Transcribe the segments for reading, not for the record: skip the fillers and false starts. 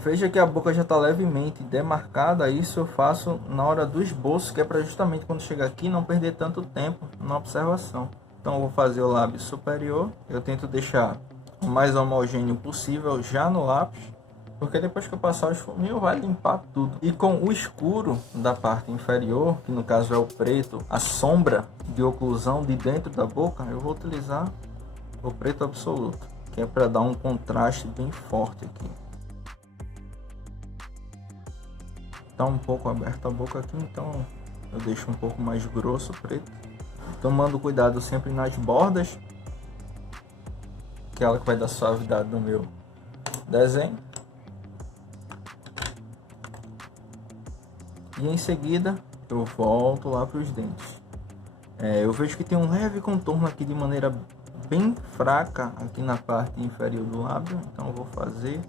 Veja que a boca já está levemente demarcada. Isso eu faço na hora do esboço, que é para justamente quando chegar aqui não perder tanto tempo na observação. Então eu vou fazer o lábio superior. Eu tento deixar o mais homogêneo possível já no lápis, porque depois que eu passar o esfuminho vai limpar tudo. E com o escuro da parte inferior, que no caso é o preto, a sombra de oclusão de dentro da boca, eu vou utilizar o preto absoluto, que é para dar um contraste bem forte aqui. Tá um pouco aberta a boca aqui, então eu deixo um pouco mais grosso o preto, tomando cuidado sempre nas bordas, que é ela que vai dar suavidade no meu desenho. E em seguida eu volto lá para os dentes. Eu vejo que tem um leve contorno aqui de maneira bem fraca aqui na parte inferior do lábio, então eu vou fazer.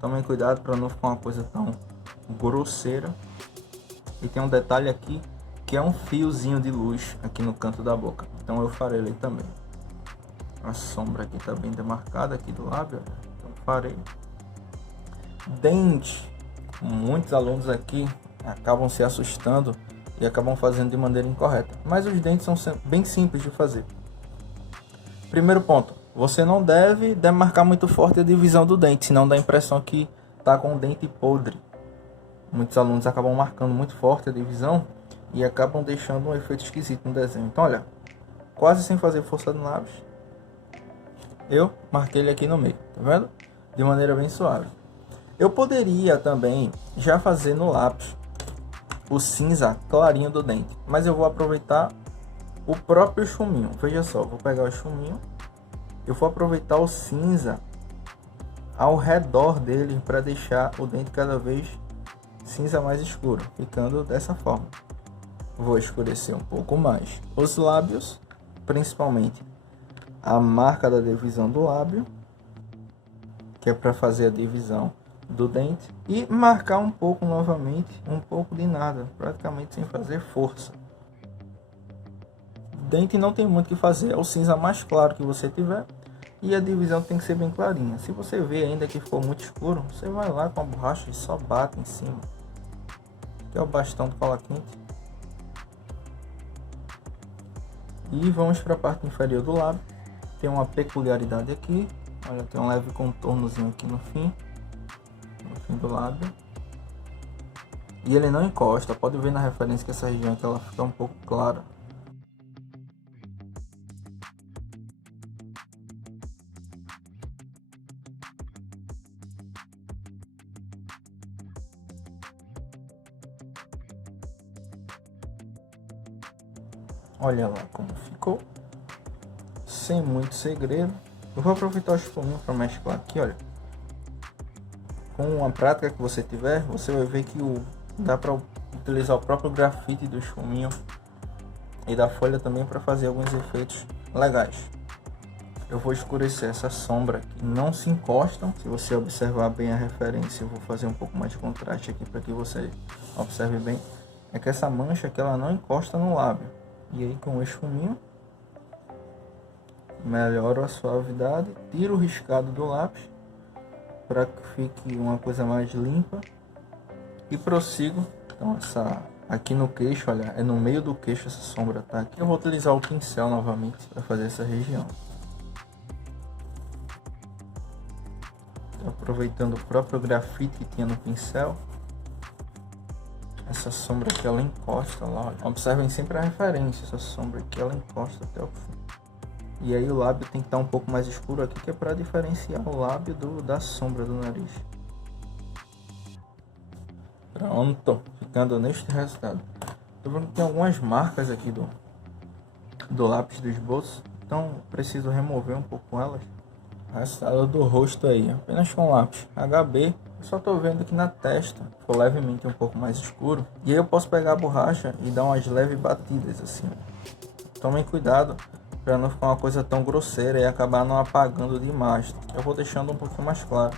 Tomem cuidado para não ficar uma coisa tão grosseira. E tem um detalhe aqui que é um fiozinho de luz aqui no canto da boca, então eu farei também. A sombra aqui está bem demarcada aqui do lábio, então farei. Dente, muitos alunos aqui acabam se assustando e acabam fazendo de maneira incorreta, mas os dentes são bem simples de fazer. Primeiro ponto, você não deve demarcar muito forte a divisão do dente, senão dá a impressão que está com o dente podre. Muitos alunos acabam marcando muito forte a divisão e acabam deixando um efeito esquisito no desenho. Então olha, quase sem fazer força no lápis, eu marquei ele aqui no meio, tá vendo? De maneira bem suave. Eu poderia também já fazer no lápis o cinza clarinho do dente, mas eu vou aproveitar o próprio chuminho. Veja só, vou pegar o chuminho, eu vou aproveitar o cinza ao redor dele para deixar o dente cada vez cinza mais escuro, ficando dessa forma. Vou escurecer um pouco mais os lábios, principalmente a marca da divisão do lábio, que é para fazer a divisão do dente, e marcar um pouco novamente, um pouco de nada, praticamente sem fazer força. Dente não tem muito o que fazer, é o cinza mais claro que você tiver, e a divisão tem que ser bem clarinha. Se você vê ainda que ficou muito escuro, você vai lá com a borracha e só bate em cima, que é o bastão do cola quente. E vamos para a parte inferior do lábio. Tem uma peculiaridade aqui, olha, tem um leve contornozinho aqui no fim do lábio, e ele não encosta. Pode ver na referência que essa região aqui ela fica um pouco clara. Olha lá como ficou, sem muito segredo. Eu vou aproveitar o esfuminho para mesclar aqui, olha. Com a prática que você tiver, você vai ver que dá para utilizar o próprio grafite do esfuminho e da folha também para fazer alguns efeitos legais. Eu vou escurecer essa sombra que não se encostam. Se você observar bem a referência, eu vou fazer um pouco mais de contraste aqui para que você observe bem. É que essa mancha aqui ela não encosta no lábio. E aí com o esfuminho melhoro a suavidade, tiro o riscado do lápis para que fique uma coisa mais limpa e prossigo. Então essa aqui no queixo, olha, é no meio do queixo essa sombra tá aqui. Eu vou utilizar o pincel novamente para fazer essa região. Tô aproveitando o próprio grafite que tinha no pincel. Essa sombra aqui ela encosta lá, olha. Observem sempre a referência, essa sombra aqui ela encosta até o fim. E aí o lábio tem que estar um pouco mais escuro aqui, que é para diferenciar o lábio da sombra do nariz. Pronto, ficando neste resultado. Tô vendo que tem algumas marcas aqui do lápis do esboço, então preciso remover um pouco elas. Resultado do rosto aí, apenas com lápis HB. Eu só tô vendo que na testa ficou levemente um pouco mais escuro. E aí eu posso pegar a borracha e dar umas leves batidas assim. Tomem cuidado para não ficar uma coisa tão grosseira e acabar não apagando demais. Eu vou deixando um pouquinho mais claro.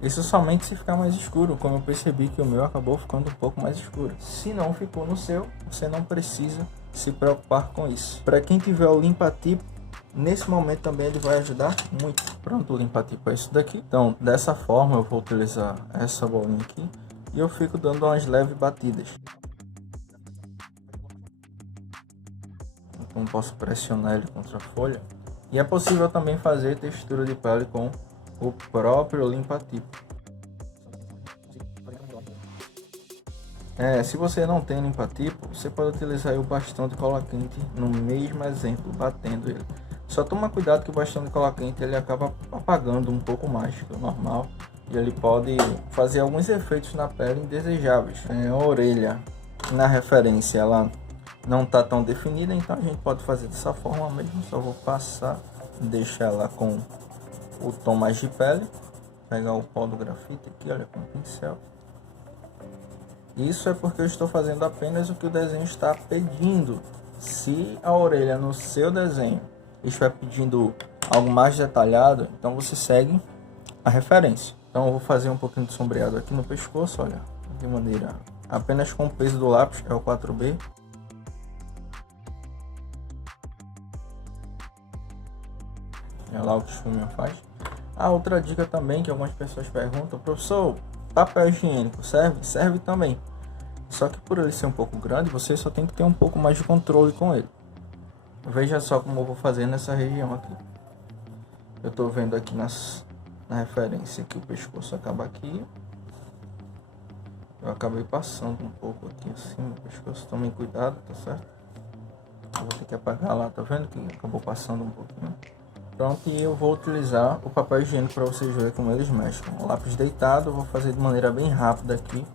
Isso somente se ficar mais escuro, como eu percebi que o meu acabou ficando um pouco mais escuro. Se não ficou no seu, você não precisa se preocupar com isso. Para quem tiver o limpa-tipo, Nesse momento também ele vai ajudar muito. Pronto, o limpa-tipo é isso daqui. Então, dessa forma eu vou utilizar essa bolinha aqui e eu fico dando umas leves batidas. Então posso pressionar ele contra a folha. E é possível também fazer textura de pele com o próprio limpa-tipo. Se você não tem limpa-tipo, você pode utilizar o bastão de cola quente no mesmo exemplo, batendo ele. Só toma cuidado que o bastão de cola quente ele acaba apagando um pouco mais que o normal e ele pode fazer alguns efeitos na pele indesejáveis. A orelha, na referência, ela não está tão definida, então a gente pode fazer dessa forma mesmo. Só vou passar, deixar ela com o tom mais de pele, pegar o pó do grafite aqui, olha, com o pincel. Isso é porque eu estou fazendo apenas o que o desenho está pedindo. Se a orelha no seu desenho estiver pedindo algo mais detalhado, então você segue a referência. Então eu vou fazer um pouquinho de sombreado aqui no pescoço, olha, de maneira apenas com o peso do lápis, é o 4B. Olha lá o que o esfuminho faz. Outra dica também que algumas pessoas perguntam: professor, papel higiênico serve? Serve também. Só que por ele ser um pouco grande, você só tem que ter um pouco mais de controle com ele. Veja só como eu vou fazer nessa região aqui. Eu estou vendo aqui na referência que o pescoço acaba aqui. Eu acabei passando um pouco aqui assim no pescoço. Tomem cuidado, tá certo? Eu vou ter que apagar lá, tá vendo que acabou passando um pouquinho. Pronto, e eu vou utilizar o papel higiênico para vocês verem como eles mexem. O lápis deitado, eu vou fazer de maneira bem rápida aqui.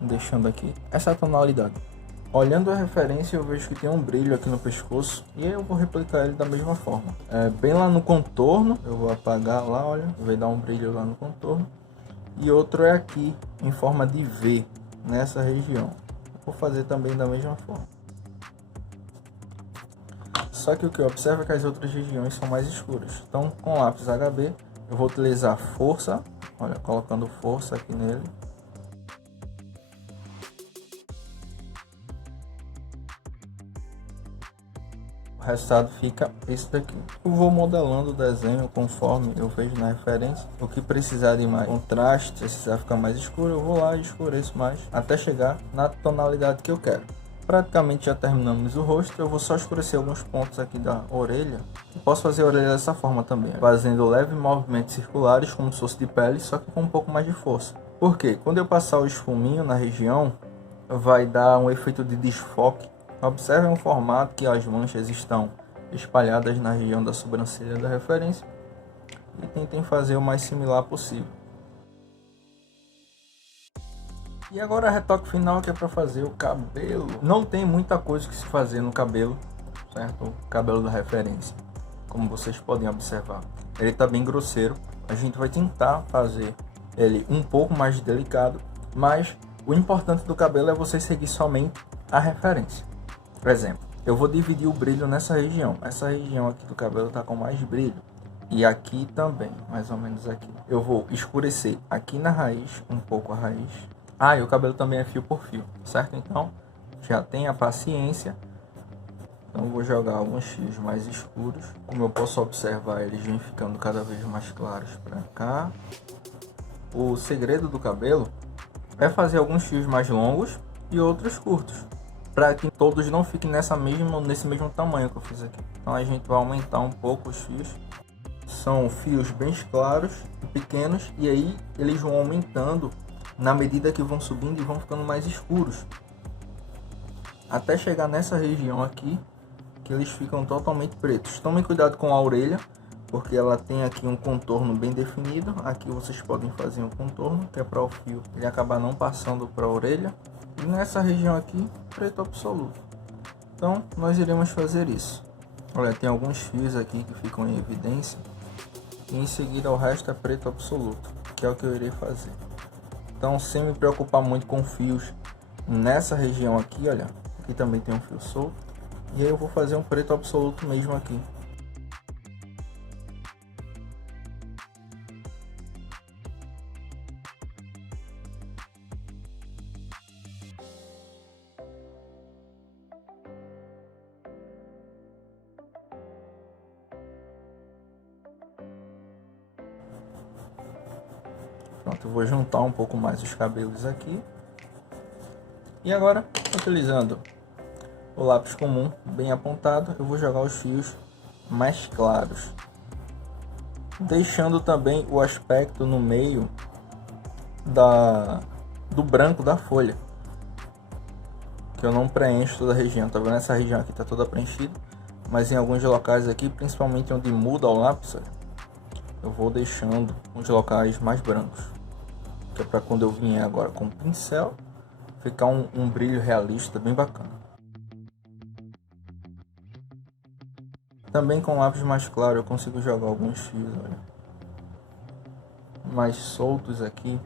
Deixando aqui essa tonalidade. Olhando a referência, eu vejo que tem um brilho aqui no pescoço e eu vou replicar ele da mesma forma. Bem lá no contorno, eu vou apagar lá, olha, vai dar um brilho lá no contorno. E outro é aqui, em forma de V, nessa região. Vou fazer também da mesma forma. Só que o que eu observo é que as outras regiões são mais escuras. Então, com lápis HB, eu vou utilizar força, olha, colocando força aqui nele. O resultado fica esse daqui. Eu vou modelando o desenho conforme eu vejo na referência. O que precisar de mais contraste, se precisar ficar mais escuro, eu vou lá e escureço mais até chegar na tonalidade que eu quero. Praticamente já terminamos o rosto. Eu vou só escurecer alguns pontos aqui da orelha. Eu posso fazer a orelha dessa forma também, fazendo leves movimentos circulares como se fosse de pele, só que com um pouco mais de força. Por quê? Quando eu passar o esfuminho na região, vai dar um efeito de desfoque. Observem o formato que as manchas estão espalhadas na região da sobrancelha da referência e tentem fazer o mais similar possível. E agora o retoque final, que é para fazer o cabelo. Não tem muita coisa que se fazer no cabelo, certo? O cabelo da referência, como vocês podem observar, ele está bem grosseiro. A gente vai tentar fazer ele um pouco mais delicado, mas o importante do cabelo é você seguir somente a referência. Por exemplo, eu vou dividir o brilho nessa região. Essa região aqui do cabelo está com mais brilho. E aqui também, mais ou menos aqui. Eu vou escurecer aqui na raiz, um pouco a raiz. E o cabelo também é fio por fio, certo? Então, já tenha paciência. Então, eu vou jogar alguns fios mais escuros. Como eu posso observar, eles vêm ficando cada vez mais claros para cá. O segredo do cabelo é fazer alguns fios mais longos e outros curtos, para que todos não fiquem nesse mesmo tamanho que eu fiz aqui. Então a gente vai aumentar um pouco os fios. São fios bem claros e pequenos, e aí eles vão aumentando na medida que vão subindo e vão ficando mais escuros, até chegar nessa região aqui que eles ficam totalmente pretos. Tomem cuidado com a orelha, porque ela tem aqui um contorno bem definido. Aqui vocês podem fazer um contorno, que é para o fio ele acabar não passando para a orelha. E nessa região aqui, preto absoluto. Então, nós iremos fazer isso. Olha, tem alguns fios aqui que ficam em evidência. E em seguida o resto é preto absoluto, que é o que eu irei fazer. Então, sem me preocupar muito com fios nessa região aqui, olha. Aqui também tem um fio solto. E aí eu vou fazer um preto absoluto mesmo aqui. Pronto, eu vou juntar um pouco mais os cabelos aqui. E agora, utilizando o lápis comum bem apontado, eu vou jogar os fios mais claros, deixando também o aspecto no meio do branco da folha, que eu não preencho toda a região. Tá vendo? Essa região aqui tá toda preenchida, mas em alguns locais aqui, principalmente onde muda o lápis, eu vou deixando os locais mais brancos, que é para quando eu vier agora com o pincel ficar um brilho realista bem bacana. Também com lápis mais claro eu consigo jogar alguns fios, olha, mais soltos aqui,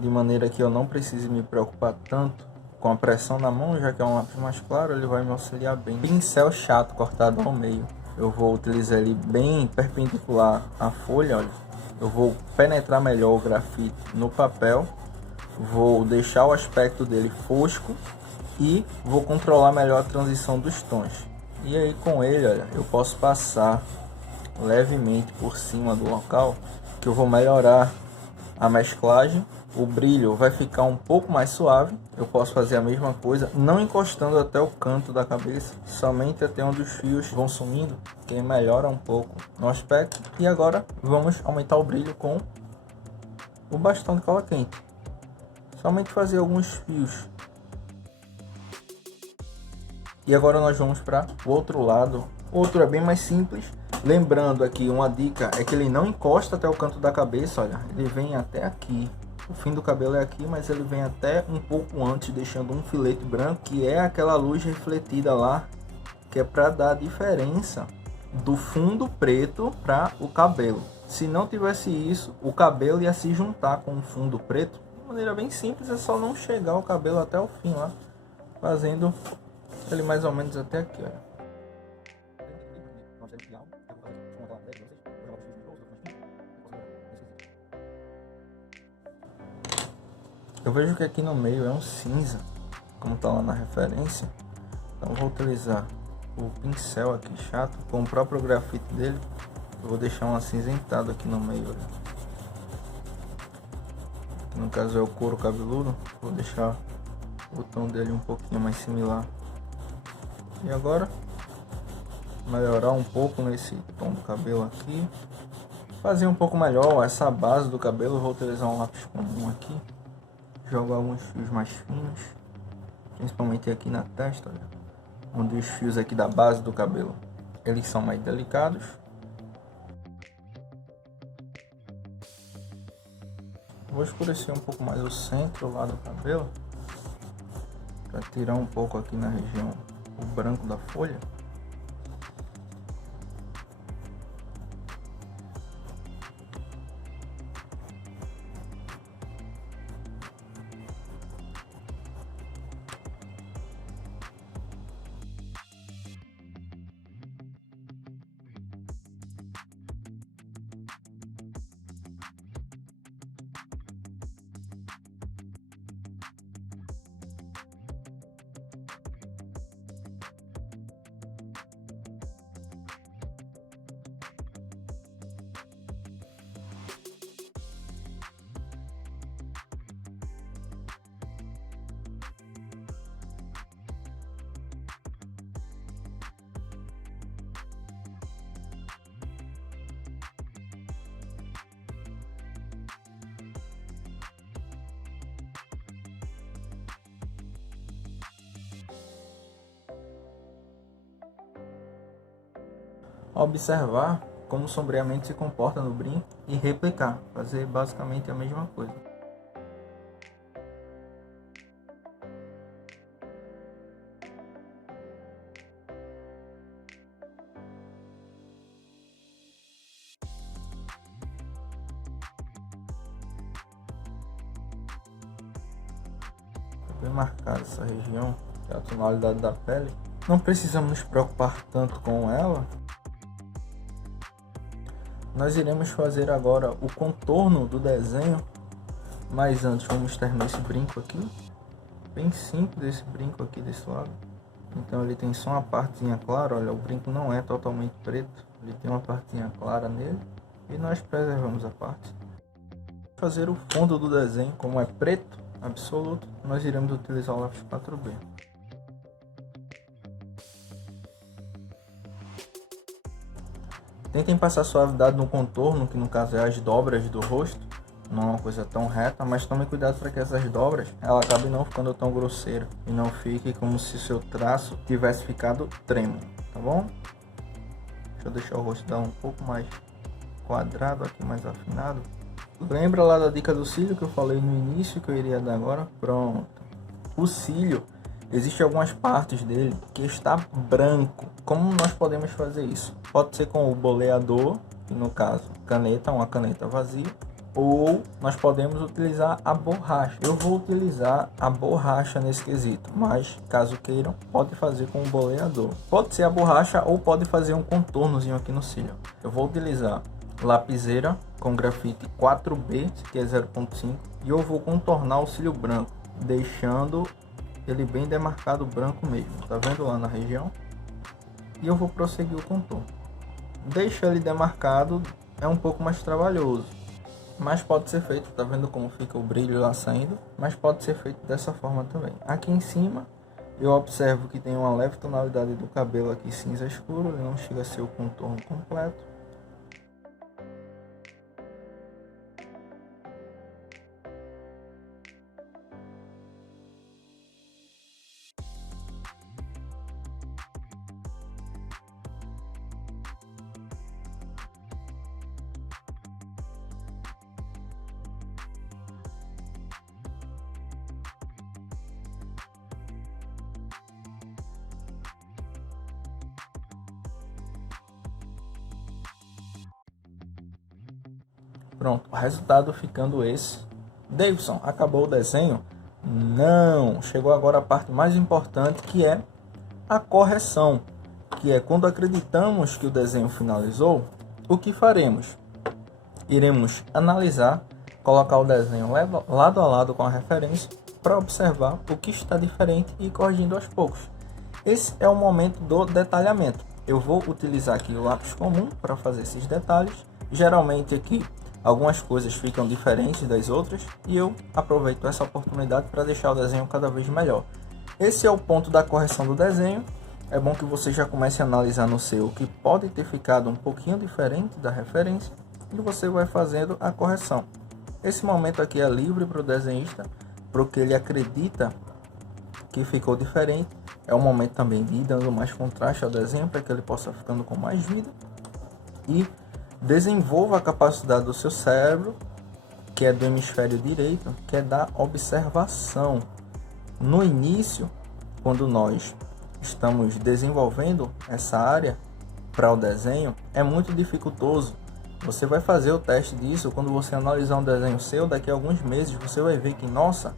de maneira que eu não precise me preocupar tanto com a pressão na mão, já que é um lápis mais claro, ele vai me auxiliar bem. Pincel chato cortado ao meio, eu vou utilizar ele bem perpendicular à folha, olha. Eu vou penetrar melhor o grafite no papel, vou deixar o aspecto dele fosco e vou controlar melhor a transição dos tons. E aí com ele, olha, eu posso passar levemente por cima do local, que eu vou melhorar a mesclagem. O brilho vai ficar um pouco mais suave. Eu posso fazer a mesma coisa, não encostando até o canto da cabeça, somente até onde os fios vão sumindo, que melhora um pouco no aspecto. E agora vamos aumentar o brilho com o bastão de cola quente. Somente fazer alguns fios. E agora nós vamos para o outro lado. O outro é bem mais simples. Lembrando aqui, uma dica é que ele não encosta até o canto da cabeça, olha, ele vem até aqui. O fim do cabelo é aqui, mas ele vem até um pouco antes, deixando um filete branco, que é aquela luz refletida lá, que é para dar a diferença do fundo preto para o cabelo. Se não tivesse isso, o cabelo ia se juntar com o fundo preto. De maneira bem simples, é só não chegar o cabelo até o fim lá, fazendo ele mais ou menos até aqui, olha. Eu vejo que aqui no meio é um cinza, como tá lá na referência. Então vou utilizar o pincel aqui chato, com o próprio grafite dele. Eu vou deixar um acinzentado aqui no meio, olha. Aqui no caso é o couro cabeludo. Vou deixar o tom dele um pouquinho mais similar. E agora, melhorar um pouco nesse tom do cabelo aqui. Fazer um pouco melhor essa base do cabelo. Eu vou utilizar um lápis comum aqui. Jogo alguns fios mais finos, principalmente aqui na testa, olha, onde os fios aqui da base do cabelo, eles são mais delicados. Vou escurecer um pouco mais o centro lá do cabelo, para tirar um pouco aqui na região o branco da folha. Observar como o sombreamento se comporta no brinco e replicar, fazer basicamente a mesma coisa. Bem marcada essa região, que é a tonalidade da pele. Não precisamos nos preocupar tanto com ela. Nós iremos fazer agora o contorno do desenho, mas antes vamos terminar esse brinco aqui. Bem simples esse brinco aqui desse lado. Então ele tem só uma partezinha clara, olha, o brinco não é totalmente preto, ele tem uma partezinha clara nele e nós preservamos a parte. Fazer o fundo do desenho, como é preto absoluto, nós iremos utilizar o lápis 4B. Tentem passar suavidade no contorno, que no caso é as dobras do rosto, não é uma coisa tão reta, mas tome cuidado para que essas dobras ela acabe não ficando tão grosseira e não fique como se seu traço tivesse ficado tremo, tá bom? Deixa eu deixar o rosto dar um pouco mais quadrado aqui, mais afinado. Lembra lá da dica do cílio que eu falei no início que eu iria dar agora? Pronto. O cílio, existem algumas partes dele que está branco. Como nós podemos fazer isso? Pode ser com o boleador, que no caso caneta, uma caneta vazia, ou nós podemos utilizar a borracha. Eu vou utilizar a borracha nesse quesito, mas caso queiram, pode fazer com o boleador. Pode ser a borracha ou pode fazer um contornozinho aqui no cílio. Eu vou utilizar lapiseira com grafite 4B, que é 0.5, e eu vou contornar o cílio branco, deixando ele bem demarcado branco mesmo, tá vendo lá na região? E eu vou prosseguir o contorno. Deixa ele demarcado, é um pouco mais trabalhoso, mas pode ser feito, tá vendo como fica o brilho lá saindo? Mas pode ser feito dessa forma também. Aqui em cima, eu observo que tem uma leve tonalidade do cabelo aqui cinza escuro, ele não chega a ser o contorno completo. Pronto, o resultado ficando esse. Davidson, acabou o desenho? Não, chegou agora a parte mais importante, que é a correção, que é quando acreditamos que o desenho finalizou, o que faremos? Iremos analisar, colocar o desenho lado a lado com a referência para observar o que está diferente e ir corrigindo aos poucos. Esse é o momento do detalhamento. Eu vou utilizar aqui o lápis comum para fazer esses detalhes. Geralmente aqui algumas coisas ficam diferentes das outras e eu aproveito essa oportunidade para deixar o desenho cada vez melhor. Esse é o ponto da correção do desenho. É bom que você já comece a analisar no seu o que pode ter ficado um pouquinho diferente da referência e você vai fazendo a correção. Esse momento aqui é livre para o desenhista, para o que ele acredita que ficou diferente. É um momento também de ir dando mais contraste ao desenho para que ele possa ficando com mais vida. E desenvolva a capacidade do seu cérebro, que é do hemisfério direito, que é da observação. No início, quando nós estamos desenvolvendo essa área para o desenho, é muito dificultoso. Você vai fazer o teste disso quando você analisar um desenho seu, daqui a alguns meses você vai ver que, nossa,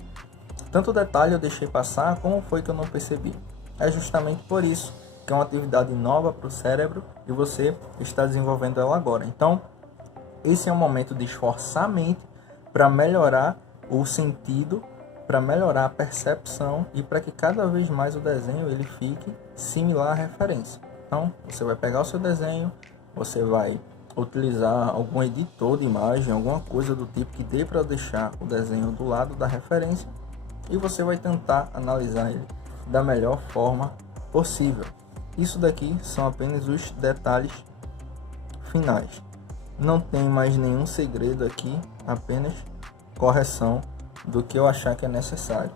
tanto detalhe eu deixei passar, como foi que eu não percebi? É justamente por isso que é uma atividade nova para o cérebro e você está desenvolvendo ela agora. Então, esse é um momento de esforçar a mente para melhorar o sentido, para melhorar a percepção e para que cada vez mais o desenho ele fique similar à referência. Então, você vai pegar o seu desenho, você vai utilizar algum editor de imagem, alguma coisa do tipo que dê para deixar o desenho do lado da referência e você vai tentar analisar ele da melhor forma possível. Isso daqui são apenas os detalhes finais. Não tem mais nenhum segredo aqui, apenas correção do que eu achar que é necessário.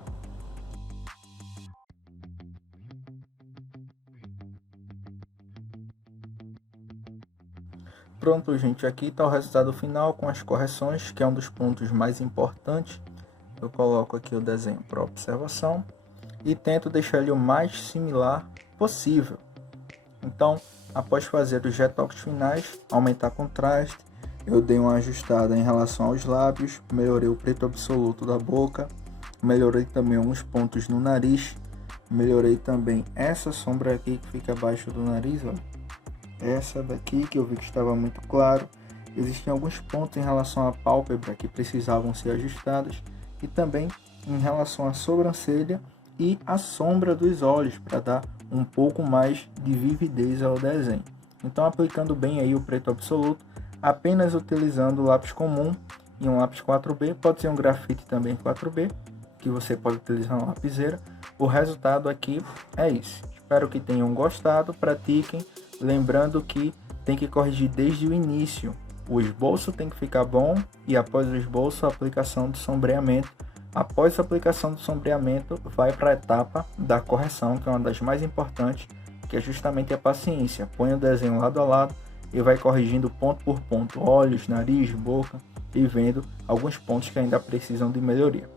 Pronto, gente, aqui está o resultado final com as correções, que é um dos pontos mais importantes. Eu coloco aqui o desenho para observação e tento deixar ele o mais similar possível. Então, após fazer os retoques finais, aumentar contraste, eu dei uma ajustada em relação aos lábios, melhorei o preto absoluto da boca, melhorei também alguns pontos no nariz, melhorei também essa sombra aqui que fica abaixo do nariz, ó. Essa daqui que eu vi que estava muito claro. Existem alguns pontos em relação à pálpebra que precisavam ser ajustados e também em relação à sobrancelha e a sombra dos olhos para dar um pouco mais de vividez ao desenho. Então, aplicando bem aí o preto absoluto, apenas utilizando o lápis comum e um lápis 4B, pode ser um grafite também 4B, que você pode utilizar uma lapiseira. O resultado aqui é esse. Espero que tenham gostado, pratiquem, lembrando que tem que corrigir desde o início. O esboço tem que ficar bom e após o esboço a aplicação do sombreamento. Após a aplicação do sombreamento, vai para a etapa da correção, que é uma das mais importantes, que é justamente a paciência. Põe o desenho lado a lado e vai corrigindo ponto por ponto, olhos, nariz, boca, e vendo alguns pontos que ainda precisam de melhoria.